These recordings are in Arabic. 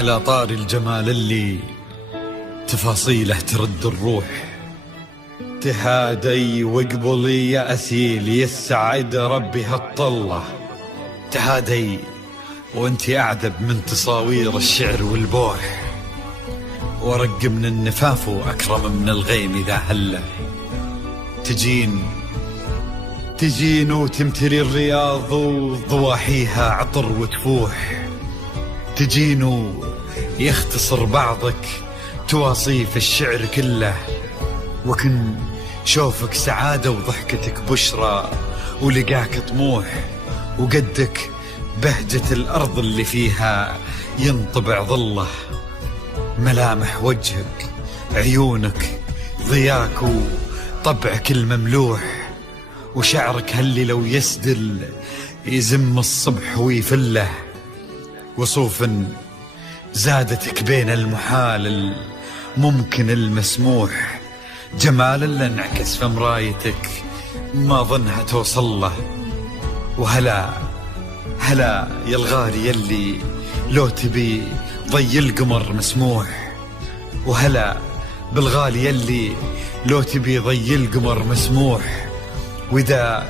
على طار الجمال اللي تفاصيله ترد الروح. تهادي وقبلي يا أسيل يسعد ربي هالطلة. تهادي وانتي أعذب من تصاوير الشعر والبوح، ورق من النفاف وأكرم من الغيم إذا هله. تجين وتمتلي الرياض وضواحيها عطر وتفوح. تجين يختصر بعضك تواصيف الشعر كله، وكن شوفك سعادة وضحكتك بشرى ولقاك طموح، وقدك بهجة الأرض اللي فيها ينطبع ظله. ملامح وجهك عيونك ضياك وطبعك المملوح، وشعرك هاللي لو يسدل يزم الصبح ويفله. وصوف زادتك بين المحال الممكن المسموح، جمال اللي انعكس في مرايتك ما ظنها توصل له. وهلا يا الغالي يلي لو تبي ضي القمر مسموح. وهلا بالغالي يلي لو تبي ضي القمر مسموح، وإذا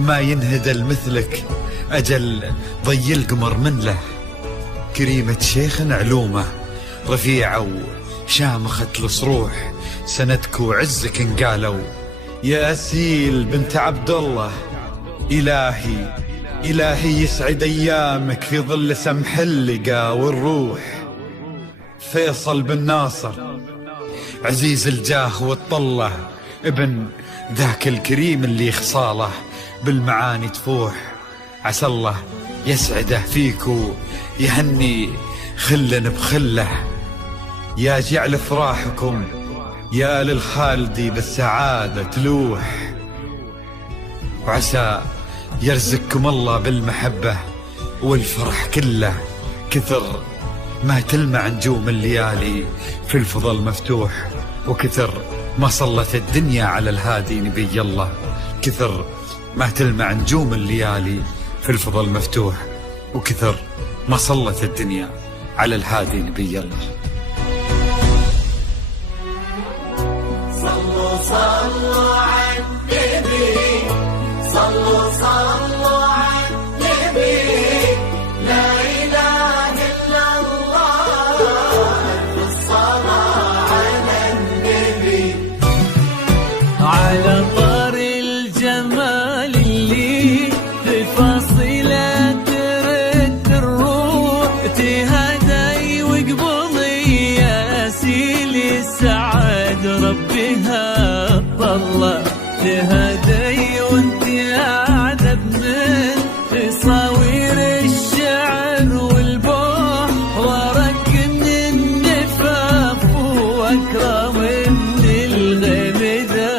ما ينهدل مثلك أجل ضي القمر من له. كريمة شيخ علومه رفيعة وشامخة الصروح، سندك وعزك انقالوا يا أسيل بنت عبد الله. إلهي يسعد أيامك في ظل سمح اللقا والروح. فيصل بن ناصر عزيز الجاه والطلة، ابن ذاك الكريم اللي خصاله بالمعاني تفوح. عسى الله يسعده فيكو يهني خلا بخله، يا جعل افراحكم يا للخالدي بالسعادة تلوح. وعسى يرزقكم الله بالمحبة والفرح كله، كثر ما تلمع نجوم الليالي في الفضل مفتوح. وكثر ما صلت الدنيا على الهادي نبي الله، كثر ما تلمع نجوم الليالي في الفضل مفتوح. وكثر ما صلت الدنيا على الهادي نبي الله. صلوا على النبي، صلوا على النبي، لا إله إلا الله، الصلاة على النبي. على طار الجمال اللي تفاصيله ترد الروح، تهدي وقبلي يا أسيل يسعد ربها الطلة. تهدي وانت أعذب من تصاوير الشعر والبوح، ورق من النفاف وأكرم من الغيم ذا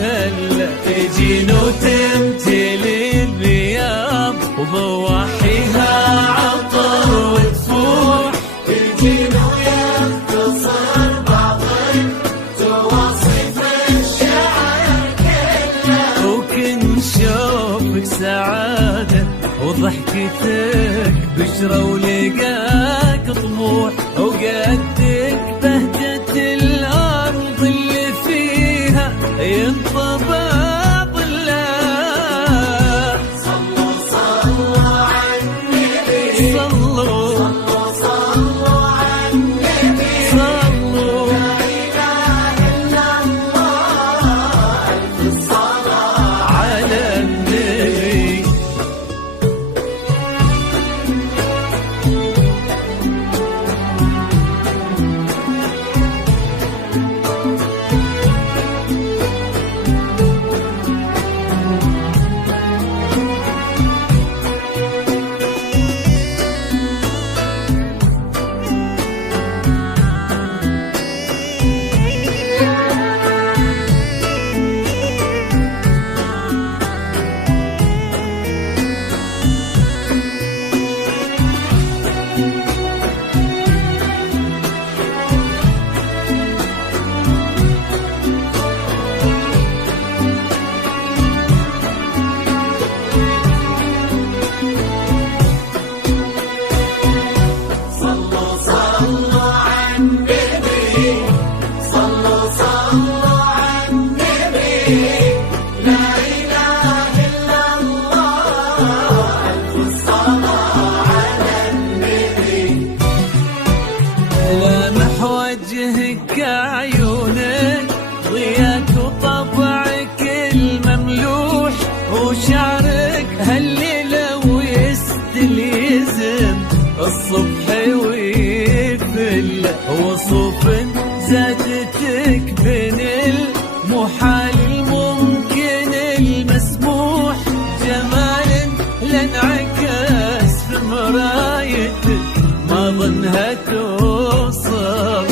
هلا. تجين وتمتلي الرياض وضواحيها عطر وتفوح. تجين ويختصر بعضك تواصف الشعر كله، وكن شوفك سعادة وضحكتك بشرى ولقاك طموح، وقدك بهجة الأرض اللي فيها ينطبع ظله. صلوا على النبي، صلوا على النبي، صلوا لا إله إلا الله، الصلاة على النبي. الصبح ويفل وصوف زادتك بين المحال الممكن المسموح جمال لانعكس في مرايتك ما ظنها توصل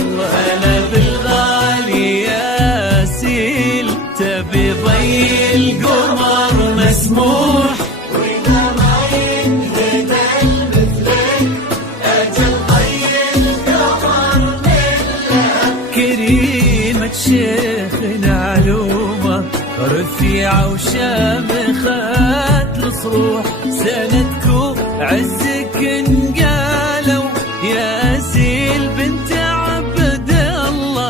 انا بالغالي يا سيل تبي ضي القمر مسموح وإذا ما ينهدى مثلك أجل ضي القمر لله. كريمة شيخنا علومة رفيعة وشامخات الصروح سندكو عزك انقالوا يا سيل بنت عبد الله.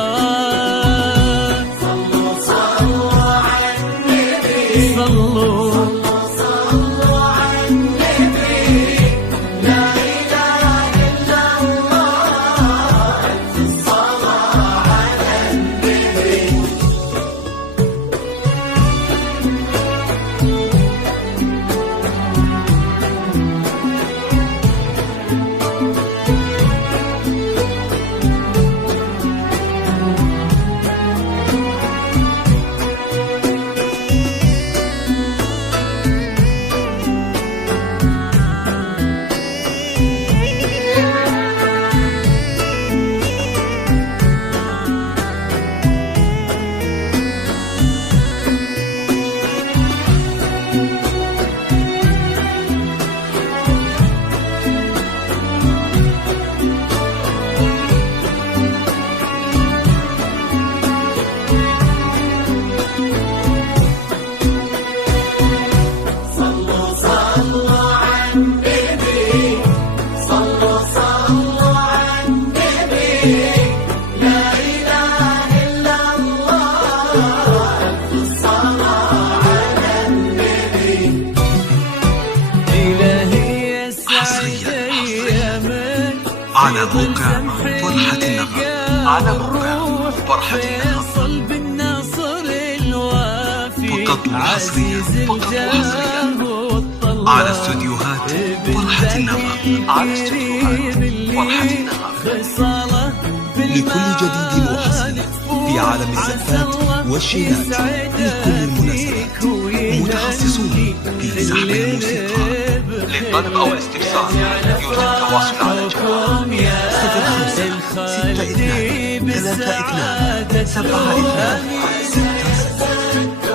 صلوا صلوا على النبي صلوا صلوا على النبي لا إله إلا الله ألف الصلاة على النبي. صلوا صلوا على النبي صلوا صلوا على النبي لا إله إلا الله ألف الصلاة على النبي. إلهي يسعد حصرياً أيامك على موقع فرحة النغم. على موقع فرحة النغم. فيصل بالناصر الوافي وقدم حصرياً على استوديوهات فرحة النغم. على استوديوهات فرحة النغم. لكل جديد وحصري في عالم الزفات والشيلات لكل المناسبات متخصصون في سحب الموسيقى. للطلب أو الاستفسار يرجى التواصل على جوال 05 62 32 72 72 6